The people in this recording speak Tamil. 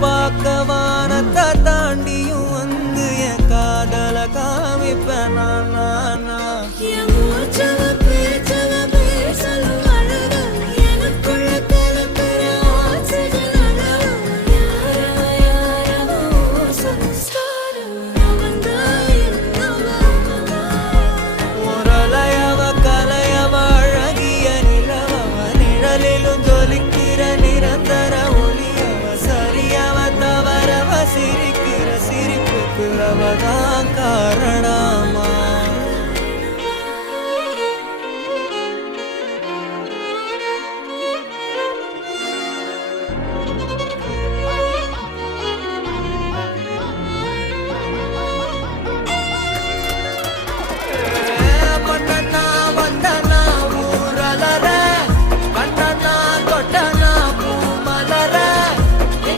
பார்க்க வானத்தை தாண்டியும் வந்து என் காதல காமிப்பேன் நான் சிரிக்கிற சிரிப்புக்கு அவதான் காரணம்.